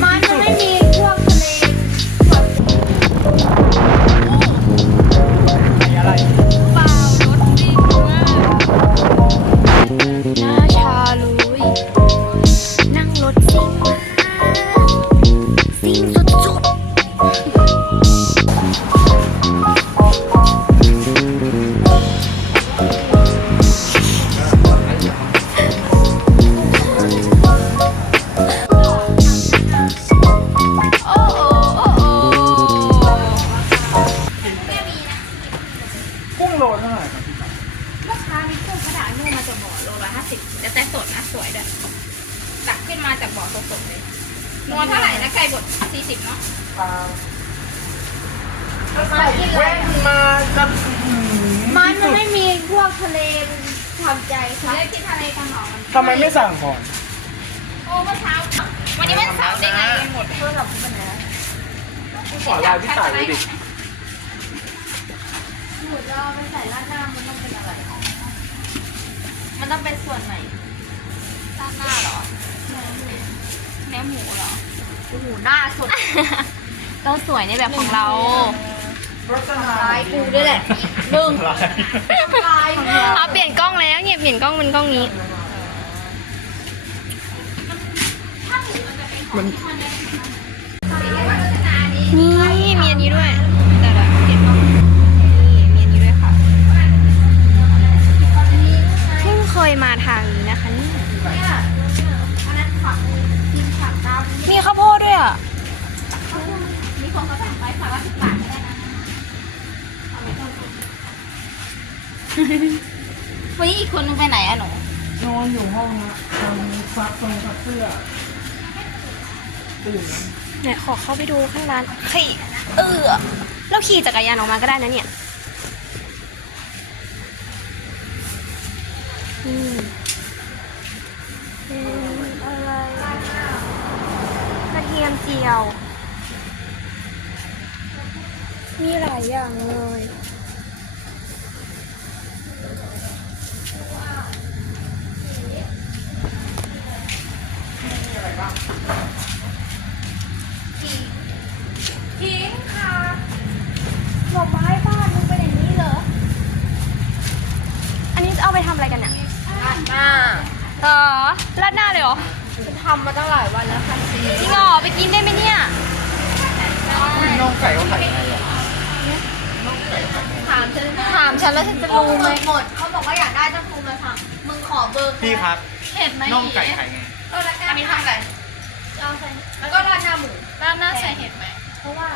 มั สิบเนาะใส่แว่นมาจะมันมันไม่มีพวกทะเลทำใจค่ะเลือกที่ทะเลกันหรอทำไมไม่สั่งก่อน โอ้เมื่อเช้า วันนี้วันเสาร์ได้ไงกันหมดเพื่อเราเป็นอะไรขอลายพี่ต่ายเลยดิ หนูจะเอาไปใส่ราดหน้ามันต้องเป็นอะไร มันต้องเป็นส่วนไหนด้านหน้าเหรอเนื้อหมูเหรอหมูหน้าสุด ต้องสวยในแบบของเรารสชาลายติกูด้วยแหละหนึ่งลายลายของเราเอาเปลี่ยนกล้องแล้วเนี่ยเปลี่ยนกล้องเป็นกล้องนี้ มันนี่มีอันนี้ด้วย ตื่นเนี่ยขอเข้าไปดูข้างร้านขี่เออเราขี่จักรยานออกมาก็ได้นะเนี่ยอืมอะไรกระเทียมเจียว มีหลายอย่างเลยทิ้าง ค่ะดอกไม้บ้านมึงเป็นอย่างนี้เหรอ อันนี้จะเอาไปทำอะไรกันเนี่ยราดหน้าเออราดหน้าเลยเหรอฉันทำมาตั้งหลายวันแล้วค่ะซีจริงเหรอไปกินได้ไหมเนี่ยน้องไก่เขาขายยังไงอะถามฉันถามฉันแล้วฉันจะรู้ไหมหมด เขาบอกว่าอยากได้ต้องโทรมาสั่งมึงขอเบอร์พี่ครับเห็นไหมน้องไก่ขายไง เออแล้วอันนี้ทำอะไรเอาใส่แล้วก็ราดหน้าหมูราดหน้าใส่เห็ดไหม เพราะว่า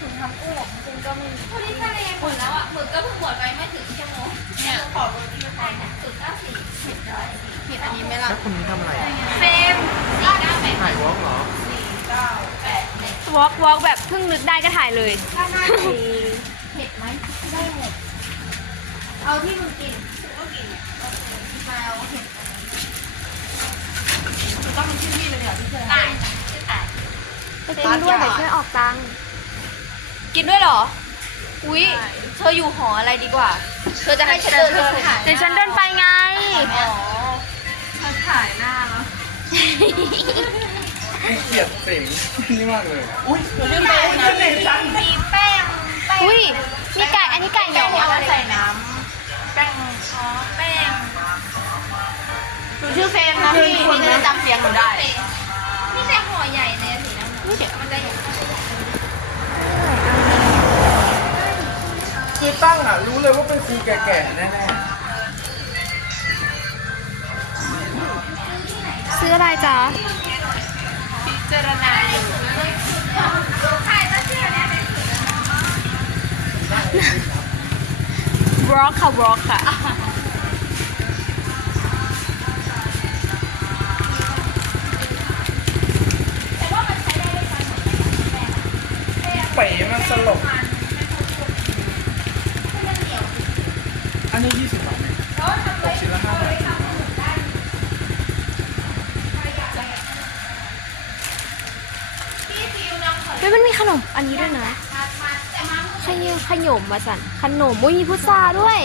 ถึงทำกุ้งของคุณก็ไม่มีพอดีทะเลหมดแล้วอะหมึกก็เพิ่งหมดไปไม่ถึงชั่วโมงเนี่ยขอเบอร์ที่มาใส่นะสุดเก้าสี่เห็ดร้อยเห็ดอันนี้ไม่แล้ละวคนนี้ทำอะไรอะเฟรมสี่เก้าแปดถ่ายวอล์กเหรอวอล์กวอล์กแบบเพิ่งนึกได้ก็ถ่ายเลยราดหน้าสีเห็ดไหมได้หมดเอาที่มึงกินก็กินมาเอาเห็ดต้องมีชื่อพี่เลยเหรอที่เธอตาย ไปกินด้วยแต่ช่วยออกตังค์กินด้วยเหรอ อุ้ยเธออยู่หออะไรดีกว่า เธอจะให้ฉันเดินเธอถ่ายเดี๋ยวฉันเดินไปไง อ๋อฉันถ่ายหน้าแล้วเกลียดเสียงนี่มากเลย อุ้ยลืมไปมีแป้งแป้งอุ้ยมีไก่ อันนี้ไก่เหนียวเอาอะมาใส่น้ำแป้งอ๋อแป้งหนูชื่อเฟรมนะพี่พี่จะจำเสียงหนูได้ นี่แต่ห่อใหญ่เลยสีน้ำเดี๋ยวมันจะใหญ่ คือตั้งอะ รู้เลยว่าเป็นครูแก่ๆแน่ซื้ออะไรจ๊ะเจรนาอยู่วอล์กค่ะวอล์กค่ะ เป๋มันสลบ อันนี้20บาทเนี่ยตกชิ้นละ5บาทเฮ้ยมันมีขนมอันนี้ด้วยนะขยขยมมาสั่นขนมมุ้ยมีพุทราด้วย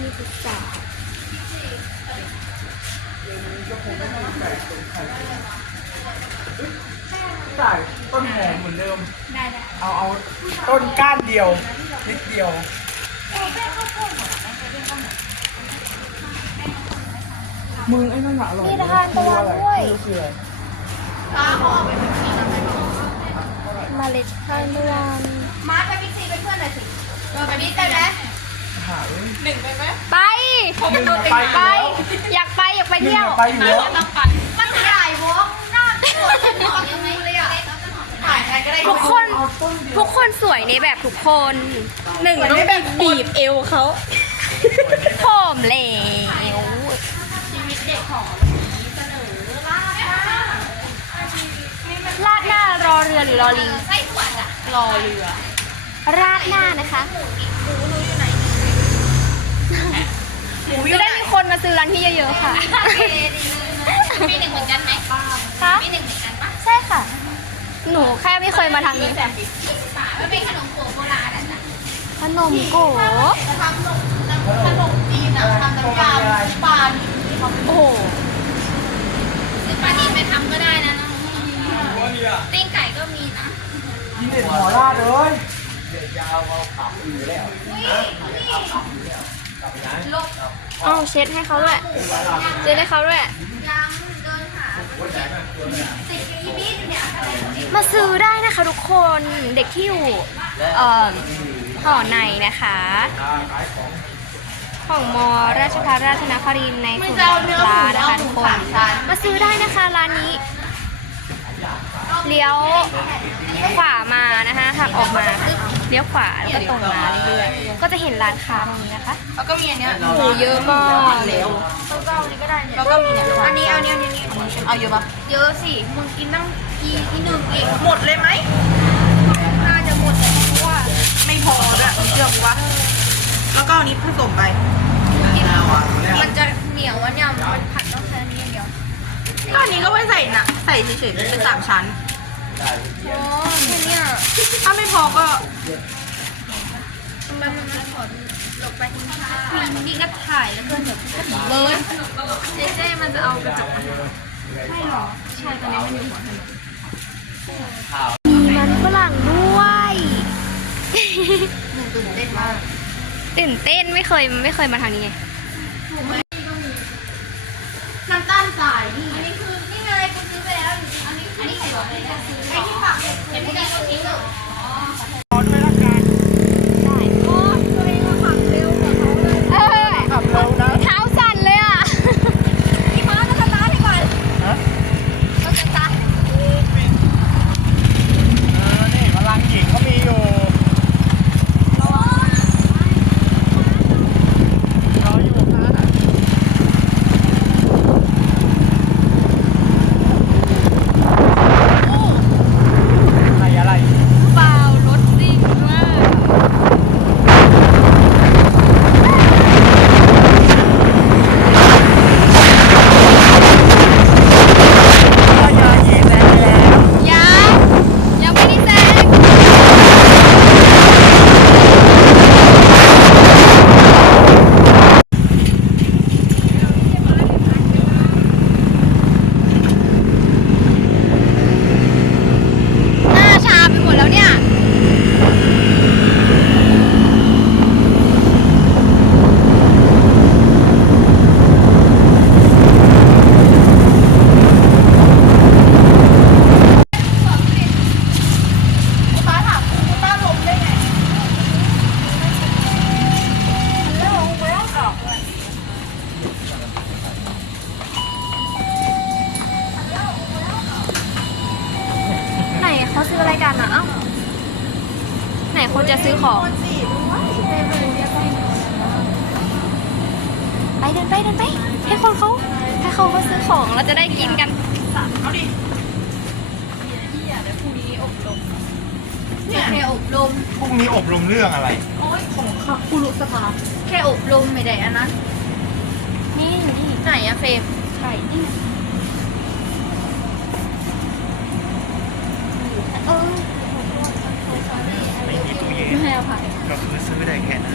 มีพุทรา ใช่ต้นหอมเหมือนเดิม ได้ได้เอาเอาต้นก้านเดียว นิดเดียวมึงไอ้นั่นอะอร่อยนี่ทานตะวันด้วยไม่รู้คืออะไรตาห่อไปเป็นทีนะไม่บอกเมาเล็ดทานตะวันมาไปบิ๊กซีเป็นเพื่อนหน่อยสิไปบิ๊กซีไหมหาเลยหนึ่งไปไหมไปมึงอะไปอยู่ไปแล้วอยากไปอยากไปมึงเที่ยวอะไปอยู่แล้วต้องไปมันถ่ายวอล์กหน้าสวยหนอนยังไง ทุกคนเอาต้นเดียวทุกคนสวยในแบบทุกคนหนึ่งต้องแบบบีบเอวเขาผอมเหลวชีวิตเด็กของเสนอล่าราดหน้ารอเรือหรือรอลิงไส้ขวดอะรอเรือราดหน้านะคะหมูรู้อยู่ไหนจะได้มีคนมาซื้อร้านพี่เยอะๆค่ะเอดีเลยมีหนึ่งเหมือนกันไหมคะมีหนึ่งเหมือนกันปะใช่ค่ะ หนูแค่ไม่เคยมาทางนี้ยี่สิบบาทมันเป็นขนมโขโบราณอะจ้ะขนมโกจะทำขนมขนมจีนอะทำน้ำยาปลาโอ้โหซื้อปลาดีไปทำก็ได้นะน้องปิ้งไก่ก็มีนะยิงเด็ดหมอลาดเลยลบอ้าวเช็ดให้เขาด้วย เช็ดให้เขาด้วยยังเดินหา มาซื้อได้นะคะทุกคนเด็กที่อยู่เอ่อหอในนะคะ ของมอราชภัฏราชนครินทร์ในศูนย์การค้านะคะทุกคนมาซื้อได้นะคะร้านนี้ เลี้ยวขวามานะคะหักออกมาปึ๊บเลี้ยวขวาแล้วก็ตรงมาเรื่อยๆก็จะเห็นร้านค้าตรงนี้นะคะแล้วก็มีอันเนี้ยหมูเยอะมากเลยแล้วก็มีเนี่ยอันนี้เอาเนี่ยอันนี้เอาเยอะปะเยอะสิมึงกินตั้งกีที่หนึ่งเองหมดเลยไหมน่าจะหมดแหละเพราะว่าไม่พอด้วยเชื่อกูวะแล้วก็อันนี้ผสมไปมันจะเหนียวอะเนี่ยมันผัดต้องใช้อันนี้อย่างเดียวก็อันนี้ก็ไว้ใส่น่ะใส่เฉยๆเป็นสามชั้น อ๋อแค่เนี้ยถ้าไม่พอก็ทำมันไม่ถอดหลบไปทิ้งช้านี่ก็ถ่ายแล้วก็เดี๋ยวก็หนีเบิร์นเจ๊เจมันจะเอากระจกมาใช่หรอ ใช่ตอนนี้มันอยู่หัวถนนมีมันฝรั่งด้วยหนึ่งตื่นเต้นมากตื่นเต้นไม่เคยไม่เคยมาทางนี้ไง ไปเดินไปเดินไป ให้คนเขาให้เขาเขาซื้อของเราจะได้กินกันเอาดิเนี่ยแค่อบรมพรุ่งนี้อบรมเรื่องอะไรของค่ะคุรุสภาแค่อบรมไม่ได้อันนั้น นี่นี่ไหนอะเฟรมใช่นี่ไงเออไม่มีตู้เย็นไม่ให้อภัยก็คือซื้อได้แค่นั้น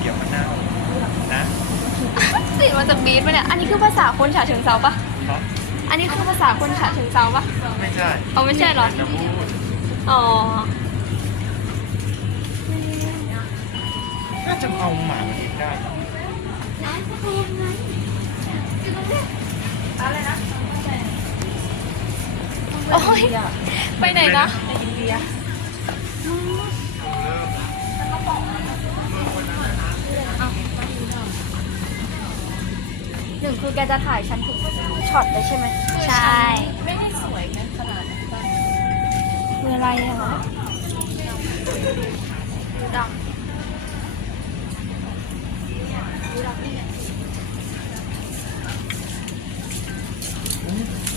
เดี๋ยวมันเน่านะ สิมัน จะบีบไปเนี่ย อันนี้คือภาษาคนฉะเชิงเซาปะใครับอันนี้คือภาษาคนฉะเชิงเซาปะไม่ใช่เอาไม่ใช่เหรอ จะพูดอ๋อ น่าจะเอาหมามากินได้โอ้ย ไปไหนนะ หนึ่งคือแกจะถ่ายฉันทุกช็อตเลยใช่ไหมใช่ ไม่ได้สวยนขนาดนั้นมืออะไรอะด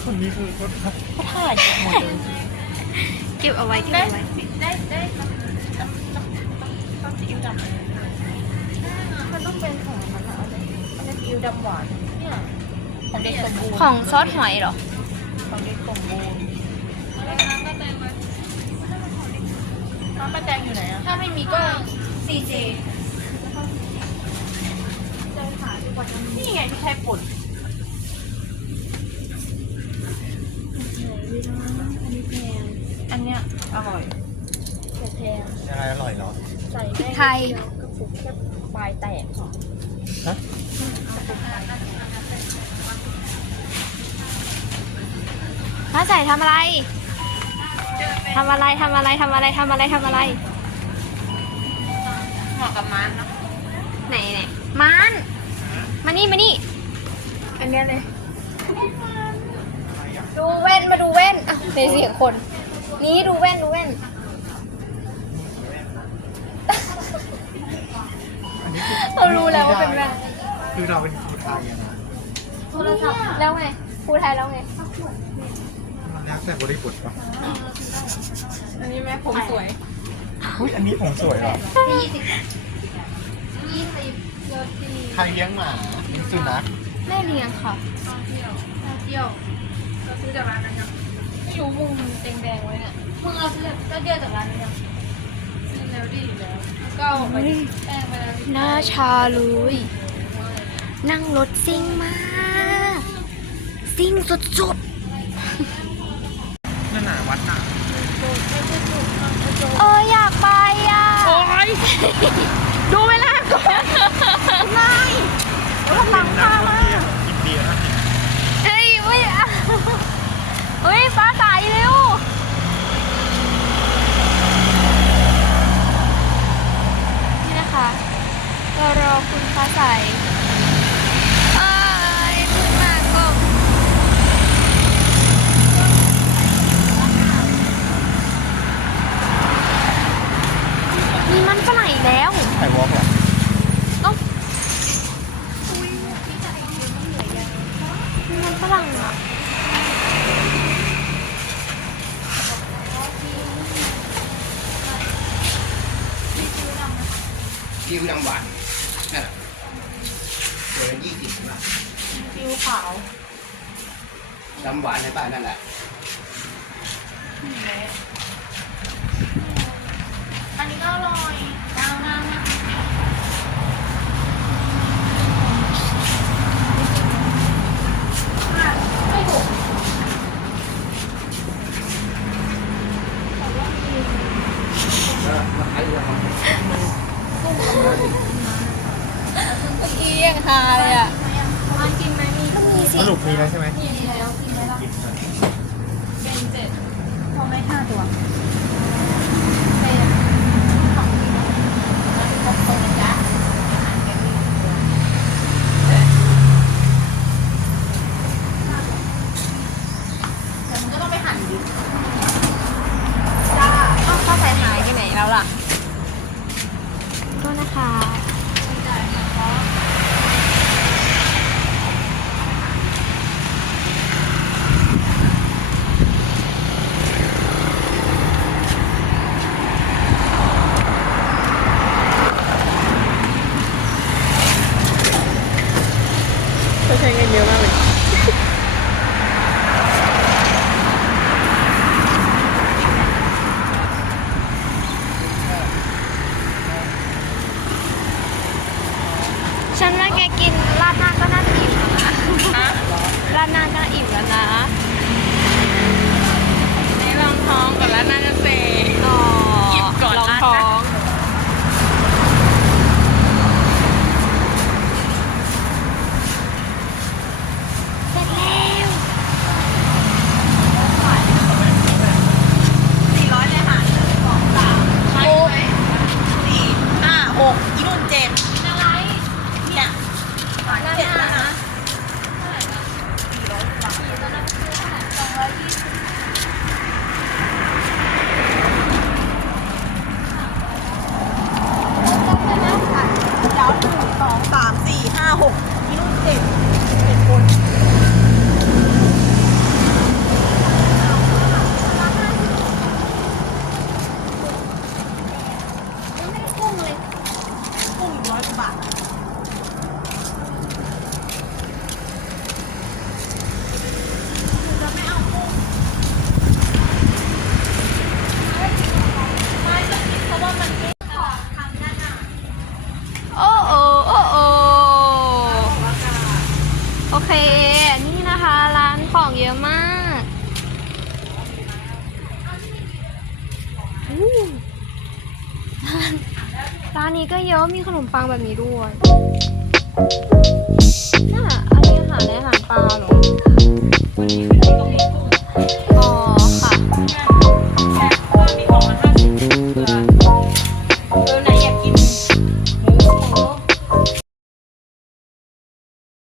คนนี้คือคนำถ่ายเก็บเอาไว้เก็บเอาไว้ได้ได้ต้องซีอิ๊วดำมันต้องเป็นของมันอะเอันนี้ซีอิ๊วดำหวาน ของเด็กสมบูรณ์ของซอสหอยเหรอ ของเด็กสมบูรณ์อะไรนะป้าแตงมาป้าแตงอยู่ไหนอะถ้าไม่มีก็ซีเจนี่ไงที่ใช้ป่นอันเนี้ยอร่อยแต่แพงยังไงอร่อยเหรอใส่พริกได้ไทยกระปุกแค่ปลายแตกค่ะฮะ มาใส่ทำอะไรทำอะไรทำอะไรทำอะไรทำอะไรทำอะไร เหมาะกับมันเนาะไหนไหนมันมานี่มานี่ อันเนี้ยเลย ดูแว่นมาดูแว่นอะในเสียงคน นี่ดูแว่นดูแว่น อันนี้คือเรารู้แล้วว่าเป็นแว่น คือเราเป็นคนไทยอะนะโทรศัพท์แล้วไงครูไทยแล้วไง แล้วแต่บริบทปะอันนี้แม่ผมสวย อุ้ยอันนี้ผมสวยเหรอยี่สิบยี่สิบโรตีใครเลี้ยงหมาเลี้ยงสุนัขแม่เลี้ยงค่ะท่องเที่ยวท่องเที่ยวเราซื้อจากร้านนั้นยังไม่รู้มุมแดงๆไว้เนี่ยมึงเราซื้อจากก็เดียวจากร้านนั้นยังซื้อแล้วดีอยู่แล้วก็เอาไปแป้งไปแล้วหน้าชาเลยนั่งรถซิ่งมาก ซิ่งสุดนั่นน่ะ วัดน่ะๆเอออยากไปอะโอ้ยดูเวลาก่อนไม่เป็นนักท่องเที่ยวอินเดียนะเฮ้ยไม่เอาเฮ้ยฟ้าใสเร็วนี่นะคะก็รอคุณฟ้าใสเอ้ยขึ้นมาก็มีมันฝรั่งอีกแล้ว ไข่วอล์กเหรอ เอ้ามีมันฝรั่งอะ คิวดำหวานนั่นแหละตัวละยี่สิบนะ ฟิวขาว ดำหวานในบ้านนั่นแหละ อันนี้ก็อร่อย ร้านนี้ก็เยอะมีขนมปังแบบนี้ด้วยน่าอันนี้อาหารในอาหารปลาหรอวันนี้วันนี้ก็มีกุ้งอ๋อค่ะ แม่ก็มีของมาให้